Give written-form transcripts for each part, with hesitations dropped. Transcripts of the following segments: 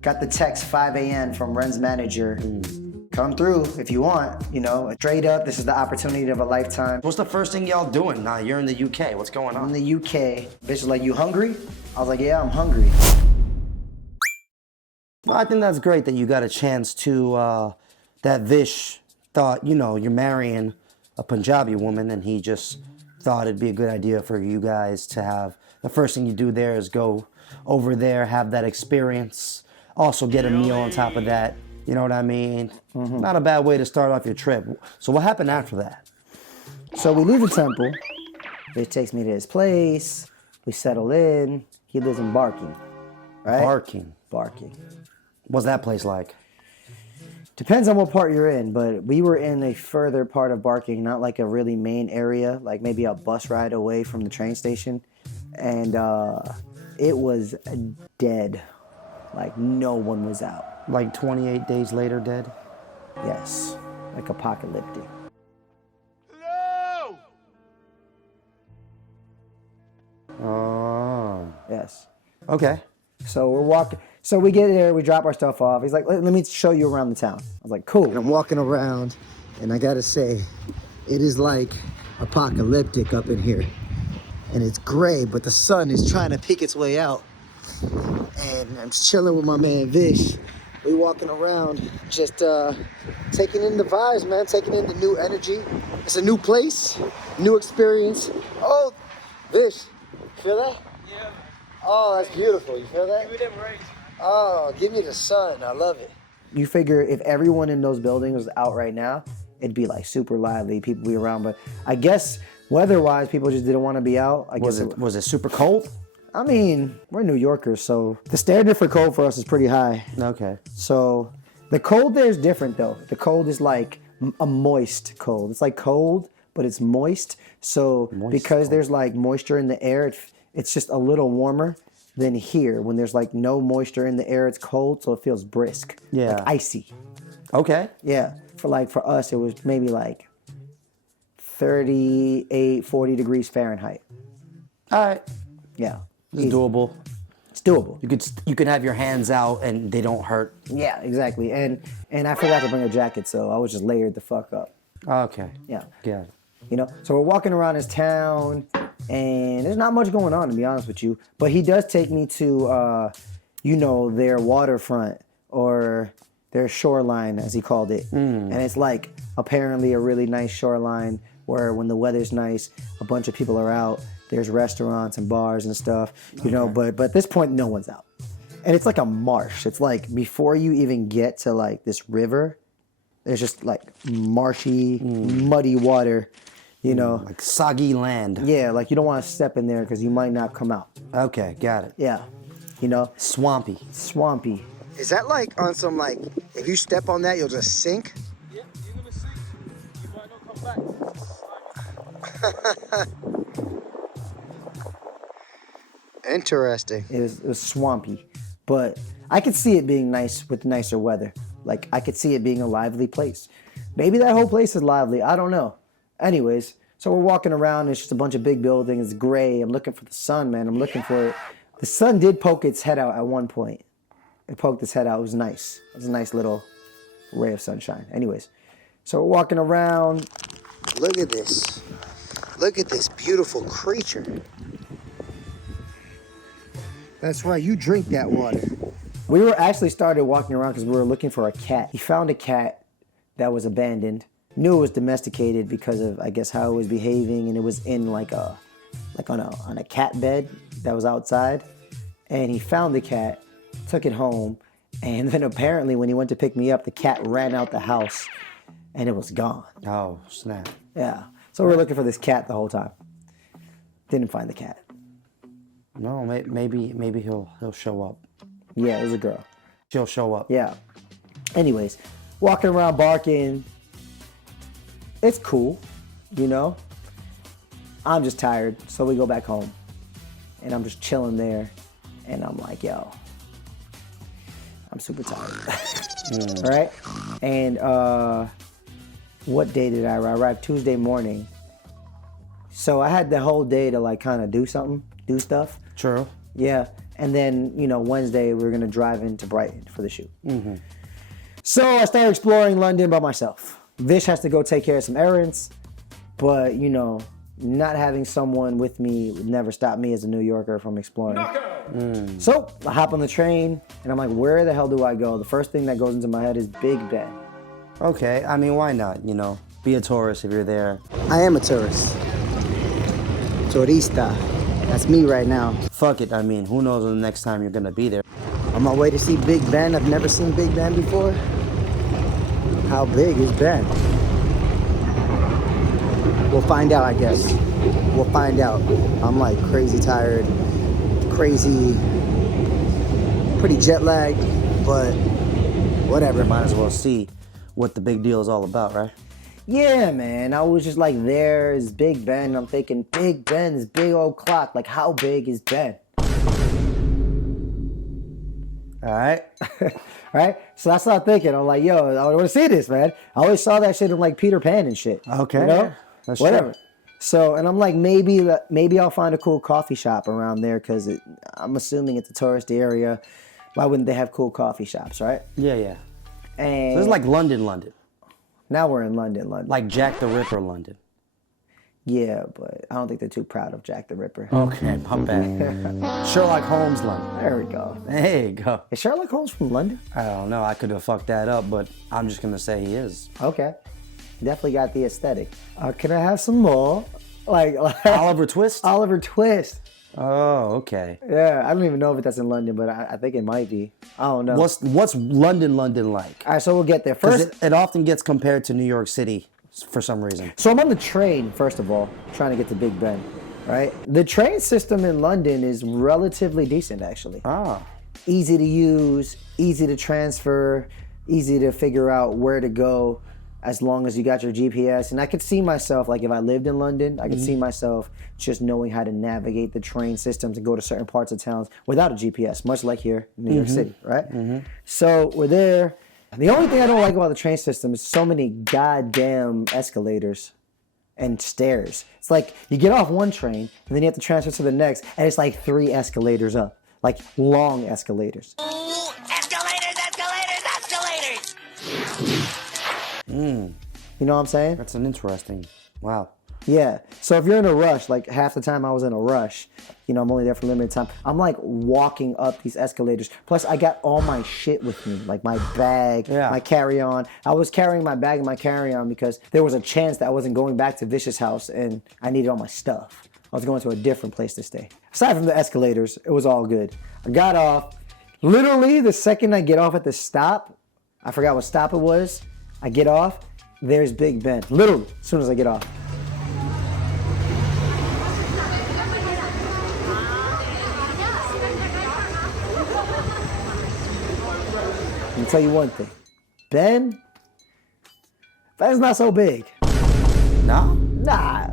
Got the text 5 a.m. from Ren's manager. Come through if you want, you know, straight up, this is the opportunity of a lifetime. What's the first thing y'all doing now? You're in the UK, what's going on? I'm in the UK. Bitch was like, you hungry? I was like, yeah, I'm hungry. Well, I think that's great that you got a chance to, that VISH thought, you know, you're marrying a Punjabi woman and he just thought it'd be a good idea for you guys to have, the first thing you do there is go over there, have that experience, also get a meal on top of that. You know what I mean? Not a bad way to start off your trip. So what happened after that? So we leave the temple. It takes me to his place. We settle in. He lives in Barking, right? Barking. What's that place like? Depends on what part you're in, but we were in a further part of Barking, not like a really main area, like maybe a bus ride away from the train station. And it was dead. Like no one was out. Like 28 days later, dead? Yes, like apocalyptic. No! Oh. Yes. Okay. So we're walking. So we get there, we drop our stuff off. He's like, let me show you around the town. I was like, cool. And I'm walking around, and I gotta say, it is like apocalyptic up in here. And it's gray, but the sun is trying to peek its way out. And I'm chilling with my man Vish. We walking around, just taking in the vibes, man, taking in the new energy. It's a new place, new experience. Oh, Vish, feel that? Yeah. Oh, that's beautiful. You feel that? Give me them rays. Oh, give me the sun. I love it. You figure if everyone in those buildings was out right now, it'd be like super lively, people be around. But I guess weather-wise, people just didn't want to be out. Was it super cold? I mean, we're New Yorkers, so the standard for cold for us is pretty high. Okay. So the cold there is different, though. The cold is like a moist cold. It's like cold, but it's moist. So because cold. there's like moisture in the air, it's just a little warmer than here. When there's like no moisture in the air, it's cold, so it feels brisk. Yeah. Like icy. Okay. Yeah. For us, it was maybe like 38, 40 degrees Fahrenheit. All right. Yeah. It's Easy. doable. It's doable. You could have your hands out and they don't hurt. Yeah, exactly. And I forgot to bring a jacket, so I was just layered the fuck up. Okay. Yeah. Yeah. You know, so we're walking around his town, and there's not much going on, to be honest with you. But he does take me to, you know, their waterfront or their shoreline, as he called it. And it's like apparently a really nice shoreline where when the weather's nice, a bunch of people are out. There's restaurants and bars and stuff, you know, but at this point, no one's out. And it's like a marsh. It's like before you even get to like this river, there's just like marshy, muddy water, you know. Like soggy land. Yeah, like you don't want to step in there because you might not come out. Okay, got it. Yeah, you know. Swampy. Swampy. Is that like on some like, if you step on that, you'll just sink? Yeah, you're gonna see. You might not come back. Interesting. It was swampy, but I could see it being nice with nicer weather. Like I could see it being a lively place. Maybe that whole place is lively. I don't know. Anyways, so we're walking around. It's just a bunch of big buildings. It's gray. I'm looking for the sun, man. I'm looking for it. The sun did poke its head out at one point. It poked its head out. It was nice. It was a nice little ray of sunshine. Anyways, so we're walking around. Look at this. Look at this beautiful creature. That's right, you drink that water. We were actually started walking around because we were looking for a cat. He found a cat that was abandoned. Knew it was domesticated because of, I guess, how it was behaving, and it was in like on a cat bed that was outside. And he found the cat, took it home, and then apparently when he went to pick me up, the cat ran out the house and it was gone. Oh, snap. Yeah. So we were looking for this cat the whole time. Didn't find the cat. No, maybe he'll show up. Yeah, it was a girl. She'll show up. Yeah. Anyways, walking around Barking, it's cool, you know? I'm just tired, so we go back home. And I'm just chilling there, and I'm like, yo, I'm super tired. All right? And what day did I arrive? I arrived Tuesday morning. So I had the whole day to like kind of do something, do stuff. True. Yeah. And then, you know, Wednesday we were gonna drive into Brighton for the shoot. So I started exploring London by myself. Vish has to go take care of some errands, but you know, not having someone with me would never stop me as a New Yorker from exploring. So I hop on the train and I'm like, where the hell do I go? The first thing that goes into my head is Big Ben. Okay, I mean, why not, you know? Be a tourist if you're there. I am a tourist. Turista. That's me right now. Fuck it, I mean, who knows when the next time you're gonna be there. On my way to see Big Ben. I've never seen Big Ben before. How big is Ben? We'll find out, I guess. We'll find out. I'm like crazy tired, crazy, pretty jet lagged, but whatever. Might as well see what the big deal is all about, right? Yeah, man. I was just like, there's Big Ben. I'm thinking, Big Ben's big old clock. Like, how big is Ben? All right. Right? So that's what I'm thinking. I'm like, yo, I want to see this, man. I always saw that shit in like Peter Pan and shit. Okay. You know? That's whatever. true. So, and I'm like, maybe I'll find a cool coffee shop around there because I'm assuming it's a tourist area. Why wouldn't they have cool coffee shops, right? Yeah, yeah. And So it's like London. now we're in London. Like Jack the Ripper, London. Yeah, but I don't think they're too proud of Jack the Ripper. Okay, my bad. Sherlock Holmes, London. There we go. There you go. Is Sherlock Holmes from London? I don't know. I could have fucked that up, but I'm just gonna say he is. Okay. Definitely got the aesthetic. Can I have some more? Like Oliver Twist? Oliver Twist. Oh, okay. Yeah, I don't even know if that's in London, but I think it might be. I don't know. What's London like? All right, so we'll get there. 'Cause First, it often gets compared to New York City for some reason. so I'm on the train, first of all, trying to get to Big Ben, right? The train system in London is relatively decent, actually. Ah. Easy to use, easy to transfer, easy to figure out where to go as long as you got your GPS. And I could see myself, like if I lived in London, I could see myself just knowing how to navigate the train systems and go to certain parts of towns without a GPS, much like here in New York City, right? So we're there. The only thing I don't like about the train system is so many goddamn escalators and stairs. It's like you get off one train and then you have to transfer to the next, and it's like 3 escalators up, like long escalators. You know what I'm saying? That's an interesting. Wow. Yeah. So if you're in a rush, like half the time I was in a rush, you know, I'm only there for a limited time. I'm like walking up these escalators. Plus I got all my shit with me, like my bag, my carry-on. I was carrying my bag and my carry-on because there was a chance that I wasn't going back to Vish's house and I needed all my stuff. I was going to a different place to stay. Aside from the escalators, it was all good. I got off. Literally the second I get off at the stop, I forgot what stop it was. I get off, there's Big Ben. Literally, as soon as I get off. Let me tell you one thing. Ben's not so big. No? Nah.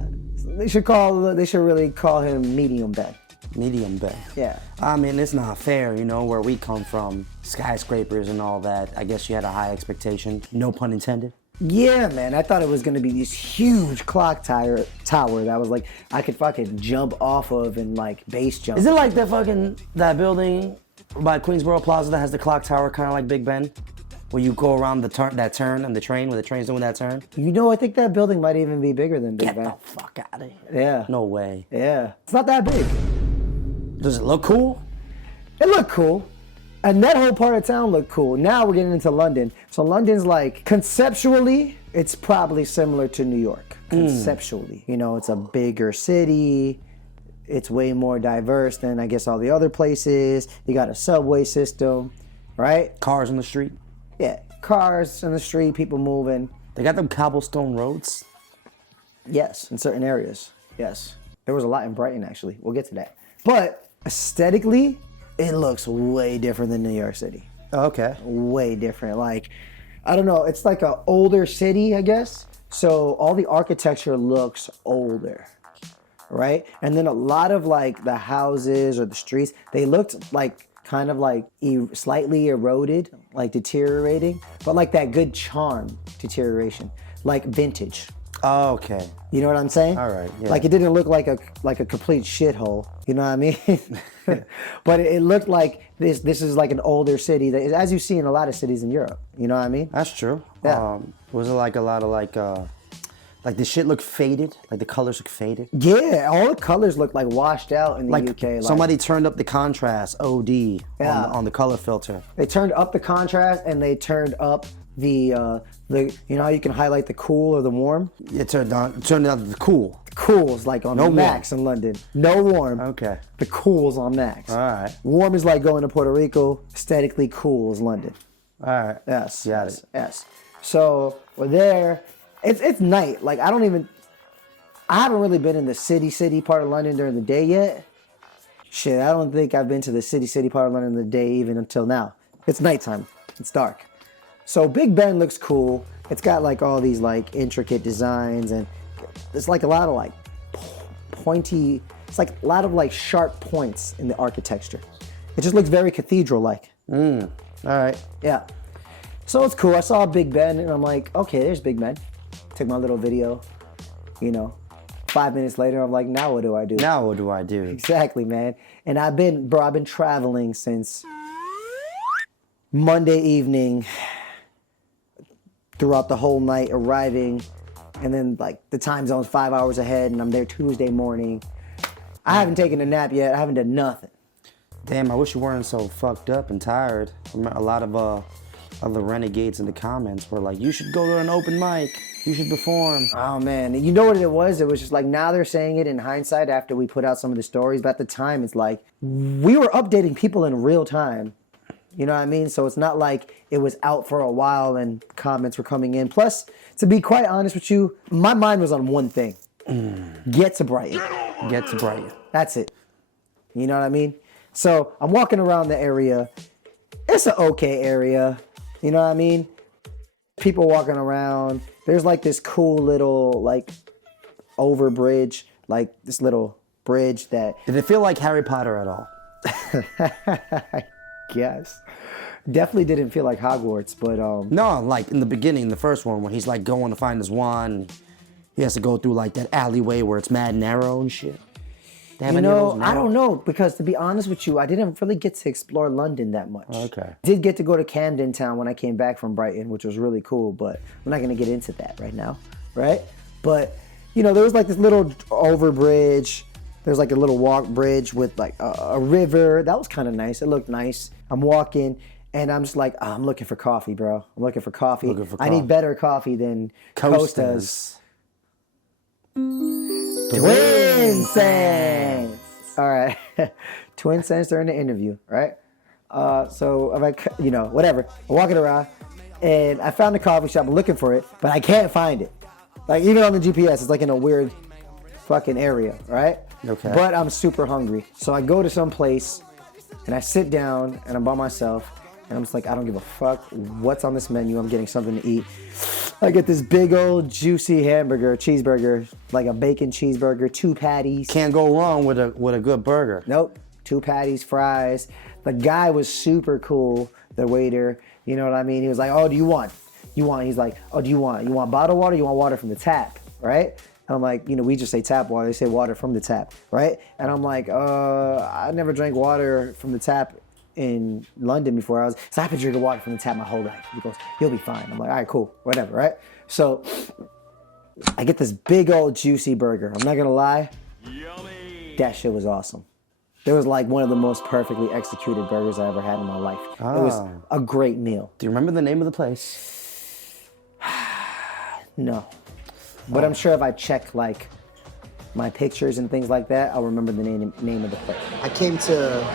They should really call him Medium Ben. Medium Ben. Yeah. I mean, it's not fair, you know, where we come from, skyscrapers and all that. I guess you had a high expectation. No pun intended. Yeah, man. I thought it was gonna be this huge clock tower that was like I could fucking jump off of and like base jump. Is it like that building by Queensboro Plaza that has the clock tower, kind of like Big Ben? Where you go around that turn on the train, where the train's doing that turn? You know, I think that building might even be bigger than Big Get Ben. the fuck out of here. Yeah. No way. Yeah. It's not that big. Does it look cool? It looked cool. And that whole part of town looked cool. Now we're getting into London. So London's like, conceptually, it's probably similar to New York. Conceptually. You know, it's a bigger city. It's way more diverse than, I guess, all the other places. You got a subway system, right? Cars on the street. Yeah. Cars in the street, people moving. They got them cobblestone roads. Yes, in certain areas. Yes. There was a lot in Brighton, actually. We'll get to that. But aesthetically, it looks way different than New York City. Okay. Way different. Like, I don't know. It's like an older city, I guess. So all the architecture looks older, right? And then a lot of like the houses or the streets, they looked like kind of like slightly eroded, like deteriorating, but like that good charm deterioration, like vintage. Oh, okay. You know what I'm saying? All right, yeah. Like it didn't look like a complete shithole. You know what I mean? But it looked like this is like an older city that, as you see in a lot of cities in Europe. You know what I mean? That's true. Yeah. Was it like a lot of like the shit looked faded? Like the colors look faded? Yeah, all the colors look like washed out in the Like UK. Like, somebody turned up the contrast, OD, Yeah. on the color filter. they turned up the contrast and they turned up the you know how you can highlight the cool or the warm? It turned out the cool. Cool's like on No the warm. max in London. No warm. Okay. The cool's on max. All right. Warm is like going to Puerto Rico. Aesthetically cool is London. All right. Yes. Got yes, it. Yes. So we're there. It's night. Like I haven't really been in the city part of London during the day yet. Shit, I don't think I've been to the city part of London in the day even until now. It's nighttime. It's dark. So Big Ben looks cool. It's got like all these like intricate designs and it's like a lot of like pointy, it's like a lot of like sharp points in the architecture. It just looks very cathedral-like. All right. Yeah. So it's cool. I saw Big Ben and I'm like, okay, there's Big Ben. Took my little video, you know. 5 minutes later, I'm like, now what do I do? Now what do I do? Exactly, man. And I've been traveling since Monday evening throughout the whole night, arriving, and then like the time zone's 5 hours ahead and I'm there Tuesday morning. I haven't taken a nap yet. I haven't done nothing. Damn, I wish you weren't so fucked up and tired. A lot of the renegades in the comments were like, you should go to an open mic. You should perform. Oh man, you know what it was? It was just like now they're saying it in hindsight after we put out some of the stories, but at the time it's like we were updating people in real time. You know what I mean? So it's not like it was out for a while and comments were coming in. Plus, to be quite honest with you, my mind was on one thing. Get to Brighton. Get to Brighton. That's it. You know what I mean? So I'm walking around the area. It's an okay area. You know what I mean? People walking around. There's like this cool little like overbridge, like this little bridge that Did it feel like Harry Potter at all? I guess definitely didn't feel like Hogwarts, but No, like in the beginning, the first one, when he's like going to find his wand. He has to go through like that alleyway where it's mad narrow and shit. They have you any of know, those I now? don't know because to be honest with you, I didn't really get to explore London that much. Okay. Did get to go to Camden Town when I came back from Brighton, which was really cool, but we're not going to get into that right now, right? But, you know, there was like this little overbridge. There's like a little walk bridge with like a river. That was kind of nice. It looked nice. I'm walking and I'm just like, I'm looking for coffee, bro. I'm looking for coffee. I need better coffee than Costa's. Twin Sense. All right. Twin Sense during the interview, right? So I'm like, you know, whatever. I'm walking around and I found the coffee shop. I'm looking for it, but I can't find it. Like even on the GPS, it's like in a weird fucking area, right? Okay. But I'm super hungry. So I go to some place and I sit down and I'm by myself and I'm just like, I don't give a fuck what's on this menu. I'm getting something to eat. I get this big old juicy cheeseburger, like a bacon cheeseburger, 2 patties. Can't go wrong with a good burger. Nope, 2 patties, fries. The guy was super cool, the waiter. You know what I mean? He was like, oh, do you want? He's like, oh, do you want bottled water? You want water from the tap, right? And I'm like, you know, we just say tap water. They say water from the tap, right? And I'm like, I never drank water from the tap in London before. So I've been drinking water from the tap my whole life. He goes, you'll be fine. I'm like, all right, cool, whatever, right? So I get this big old juicy burger. I'm not gonna lie, that shit was awesome. It was like one of the most perfectly executed burgers I ever had in my life. It was a great meal. Do you remember the name of the place? No. But I'm sure if I check like my pictures and things like that, I'll remember the name of the place. I came to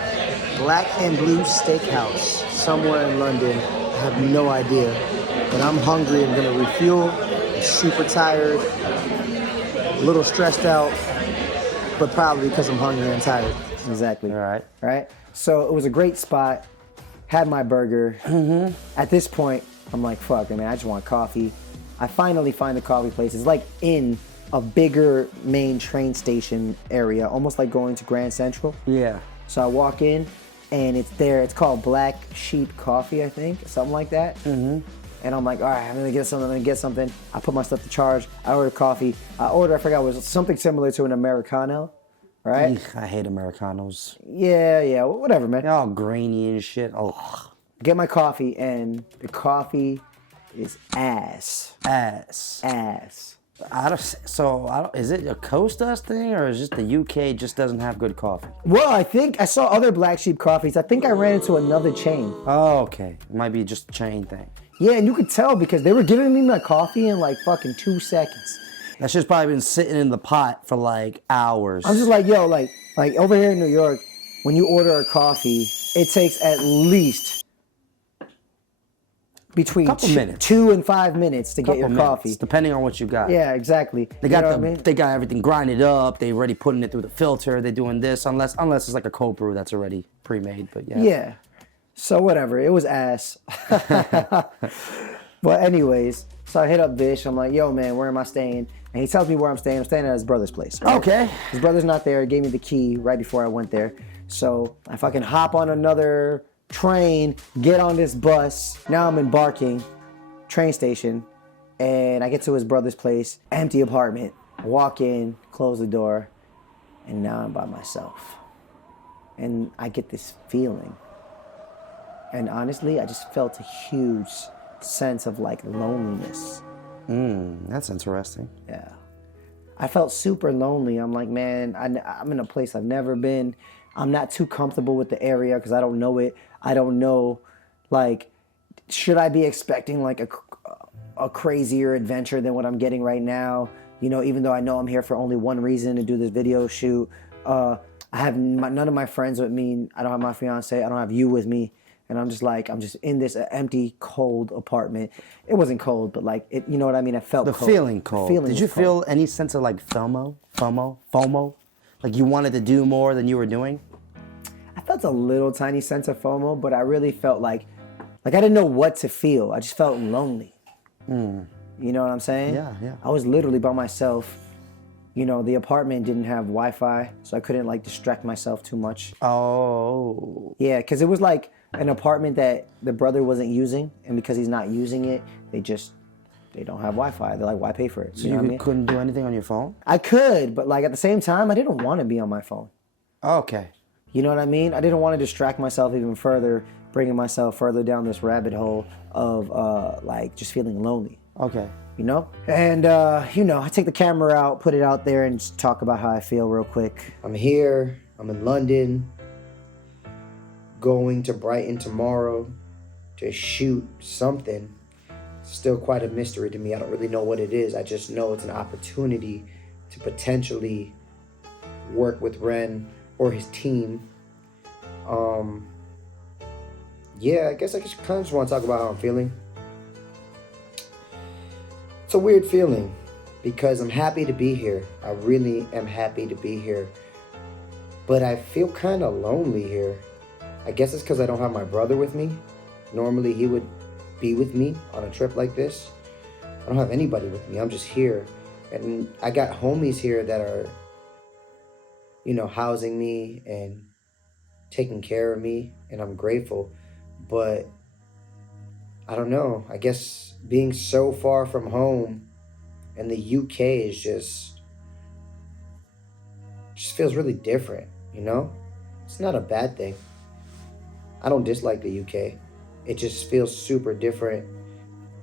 Black and Blue Steakhouse somewhere in London. I have no idea. But I'm hungry. I'm gonna refuel. I'm super tired. A little stressed out. But probably because I'm hungry and tired. Exactly. All right. Right? So it was a great spot. Had my burger. At this point, I'm like, fuck, man, I just want coffee. I finally find the coffee place. It's like in a bigger main train station area, almost like going to Grand Central. Yeah. So I walk in and it's there. It's called Black Sheep Coffee, I think, something like that. And I'm like, all right, I'm gonna get something. I put my stuff to charge. I ordered coffee. I forgot, it was something similar to an Americano, right? Eek, I hate Americanos. Yeah, whatever, man. They're all grainy and shit. Oh, Get my coffee, and the coffee is ass. ass. Is it a Coast Us thing, or is just the UK just doesn't have good coffee? Well, I think I saw other Black Sheep coffees. I think I ran into another chain. Oh, okay. It might be just a chain thing. Yeah, and you could tell because they were giving me my coffee in like fucking 2 seconds. That shit's probably been sitting in the pot for like hours. I'm just like, yo, like over here in New York, when you order a coffee, it takes at least between Couple minutes. 2 and 5 minutes to get your Couple coffee. minutes, depending on what you got. Yeah, exactly. They You got know what I mean? they got everything grinded up. They already putting it through the filter. They're doing this unless it's like a cold brew that's already pre-made. But yeah. Yeah. So whatever. It was ass. But anyways, so I hit up VISH. I'm like, yo, man, where am I staying? And he tells me where I'm staying. I'm staying at his brother's place. Right? Okay. His brother's not there. He gave me the key right before I went there. So I fucking hop on another train, get on this bus. Now I'm embarking. Train station. And I get to his brother's place. Empty apartment. I walk in, close the door. And now I'm by myself. And I get this feeling. And honestly, I just felt a huge sense of like loneliness. That's interesting. Yeah. I felt super lonely. I'm like, man, I'm in a place I've never been. I'm not too comfortable with the area because I don't know it. I don't know, like, should I be expecting like a crazier adventure than what I'm getting right now? You know, even though I know I'm here for only one reason, to do this video shoot. I have none of my friends with me. I don't have my fiance. I don't have you with me. And I'm just in this empty, cold apartment. It wasn't cold, but like, you know what I mean? It felt The cold. feeling cold. Did you feel any sense of like FOMO? Like you wanted to do more than you were doing? I felt a little tiny sense of FOMO, but I really felt like I didn't know what to feel. I just felt lonely. You know what I'm saying? Yeah. I was literally by myself. You know, the apartment didn't have Wi-Fi, so I couldn't like distract myself too much. Oh. Yeah, because it was like an apartment that the brother wasn't using, and because he's not using it, they don't have Wi-Fi. They're like, why pay for it? So know what I you mean? couldn't do anything on your phone? I could, but like at the same time, I didn't want to be on my phone. Okay. You know what I mean? I didn't want to distract myself even further, bringing myself further down this rabbit hole of like just feeling lonely. Okay. You know? And, you know, I take the camera out, put it out there, and just talk about how I feel real quick. I'm here. I'm in London. Going to Brighton tomorrow to shoot something. It's still quite a mystery to me. I don't really know what it is. I just know it's an opportunity to potentially work with Ren or his team. Yeah, I guess I just kind of just want to talk about how I'm feeling. It's a weird feeling because I'm happy to be here. I really am happy to be here. But I feel kind of lonely here. I guess it's because I don't have my brother with me. Normally he would be with me on a trip like this. I don't have anybody with me. I'm just here. And I got homies here that are, you know, housing me and taking care of me. And I'm grateful. But I don't know. I guess being so far from home and the UK is just feels really different, you know? It's not a bad thing. I don't dislike the UK. It just feels super different.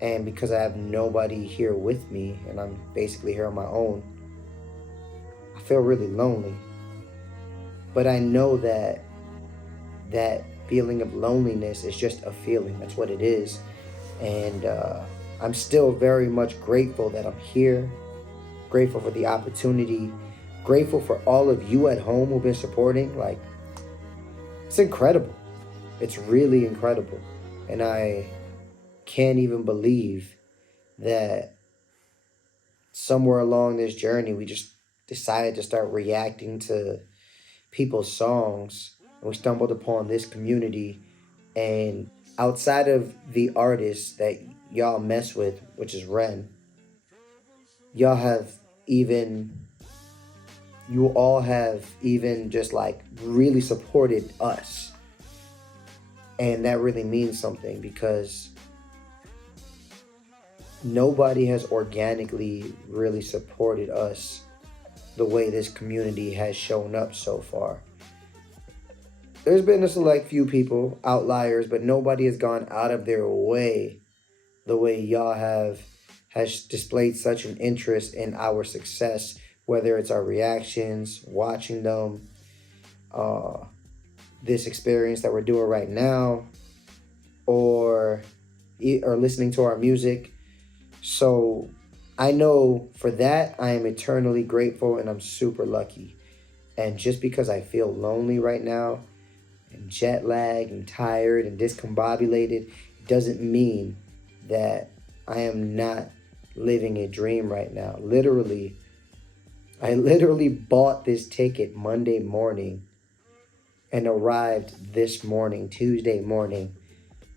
And because I have nobody here with me and I'm basically here on my own, I feel really lonely. But I know that that feeling of loneliness is just a feeling. That's what it is. And I'm still very much grateful that I'm here. Grateful for the opportunity. Grateful for all of you at home who've been supporting. Like, it's incredible. It's really incredible. And I can't even believe that somewhere along this journey, we just decided to start reacting to people's songs. And we stumbled upon this community. And outside of the artists that y'all mess with, which is Ren, you all have even just like really supported us. And that really means something because nobody has organically really supported us the way this community has shown up so far. There's been a select few people, outliers, but nobody has gone out of their way the way y'all has displayed such an interest in our success, whether it's our reactions, watching them, this experience that we're doing right now, or listening to our music. So I know for that, I am eternally grateful and I'm super lucky. And just because I feel lonely right now and jet lagged and tired and discombobulated, doesn't mean that I am not living a dream right now. I literally bought this ticket Monday morning and arrived this morning, Tuesday morning.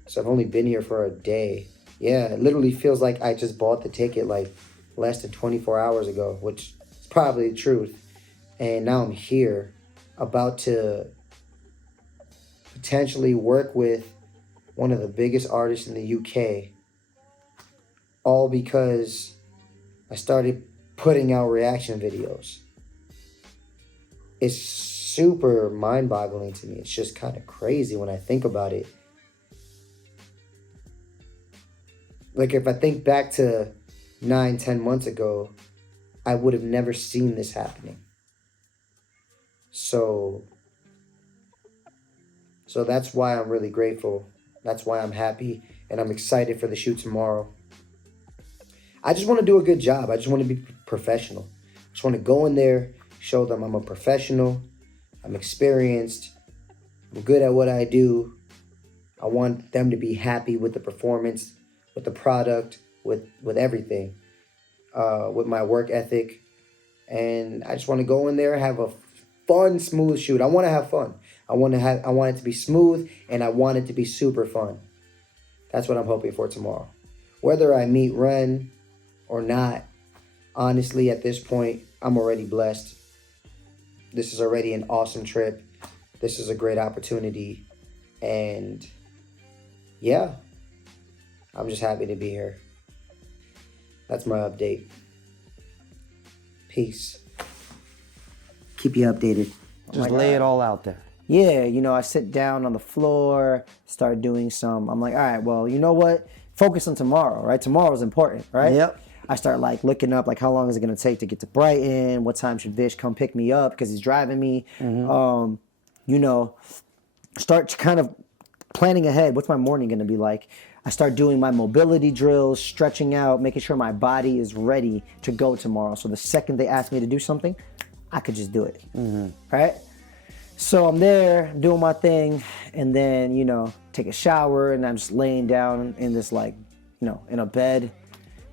So I've only been here for a day. Yeah, it literally feels like I just bought the ticket like less than 24 hours ago, which is probably the truth. And now I'm here, about to potentially work with one of the biggest artists in the UK, all because I started putting out reaction videos. It's super mind-boggling to me. It's just kind of crazy when I think about it. Like, if I think back to 9-10 months ago, I would have never seen this happening. So that's why I'm really grateful. That's why I'm happy, and I'm excited for the shoot tomorrow. I just want to do a good job. I just want to be professional. I just want to go in there, show them I'm a professional, I'm experienced, I'm good at what I do. I want them to be happy with the performance, with the product, with everything, with my work ethic. And I just want to go in there and have a fun, smooth shoot. I want to have fun. I want it to be smooth, and I want it to be super fun. That's what I'm hoping for tomorrow. Whether I meet Ren or not, honestly, at this point, I'm already blessed. This is already an awesome trip. This is a great opportunity. And yeah, I'm just happy to be here. That's my update. Peace. Keep you updated. Just lay it all out there. Yeah, I sit down on the floor, start doing some. I'm like, all right, well, you know what? Focus on tomorrow, right? Tomorrow's important, right? Yep. I start looking up how long is it going to take to get to Brighton? What time should VISH come pick me up because he's driving me? Start kind of planning ahead. What's my morning going to be like? I start doing my mobility drills, stretching out, making sure my body is ready to go tomorrow. So the second they ask me to do something, I could just do it, right? So I'm there doing my thing, and then, take a shower, and I'm just laying down in this in a bed,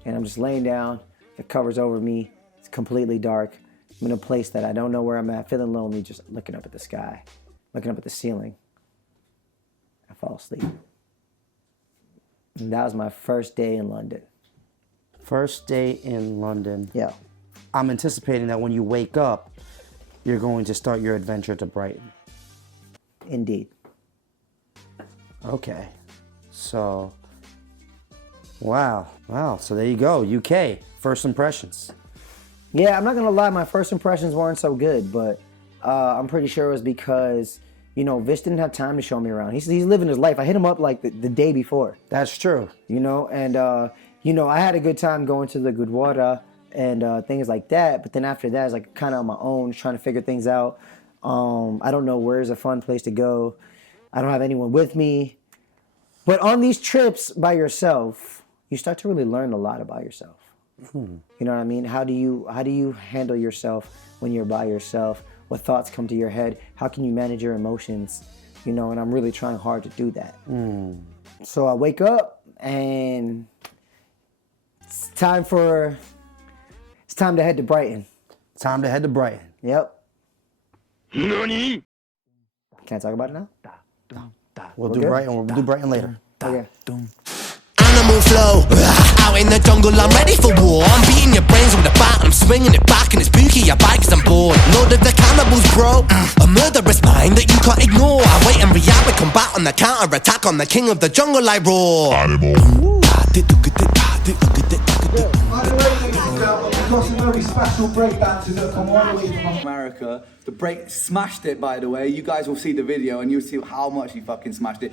and I'm just laying down. The cover's over me. It's completely dark. I'm in a place that I don't know where I'm at, feeling lonely, just looking up at the sky, looking up at the ceiling. I fall asleep. And that was my first day in London. First day in London. Yeah. I'm anticipating that when you wake up, you're going to start your adventure to Brighton. Indeed. Okay. So, wow. So there you go. UK. First impressions. Yeah, I'm not going to lie. My first impressions weren't so good, but I'm pretty sure it was because, VISH didn't have time to show me around. He's living his life. I hit him up the day before. That's true. And, I had a good time going to the Gurdwara and things like that. But then after that, it's kind of on my own, trying to figure things out. I don't know where's a fun place to go. I don't have anyone with me. But on these trips by yourself, you start to really learn a lot about yourself. You know what I mean? How do you handle yourself when you're by yourself? What thoughts come to your head? How can you manage your emotions? And I'm really trying hard to do that. So I wake up and it's time to head to Brighton. Time to head to Brighton. Yep. NANI? Can't talk about it now? We'll do Brighton. We'll do Brighton later. Okay. Animal flow, out in the jungle, I'm ready for war. I'm beating your brains with a bat, I'm swinging it back, and it's spooky, your bike, cause I'm bored. Lord of the cannibals, bro, a murderous mind that you can't ignore. I wait and react with combat on the counter attack, on the king of the jungle, I roar. Animal. By the way, ladies and gentlemen, we've got some very special breakdancers that come all the way from America. The break smashed it, by the way. You guys will see the video and you'll see how much he fucking smashed it.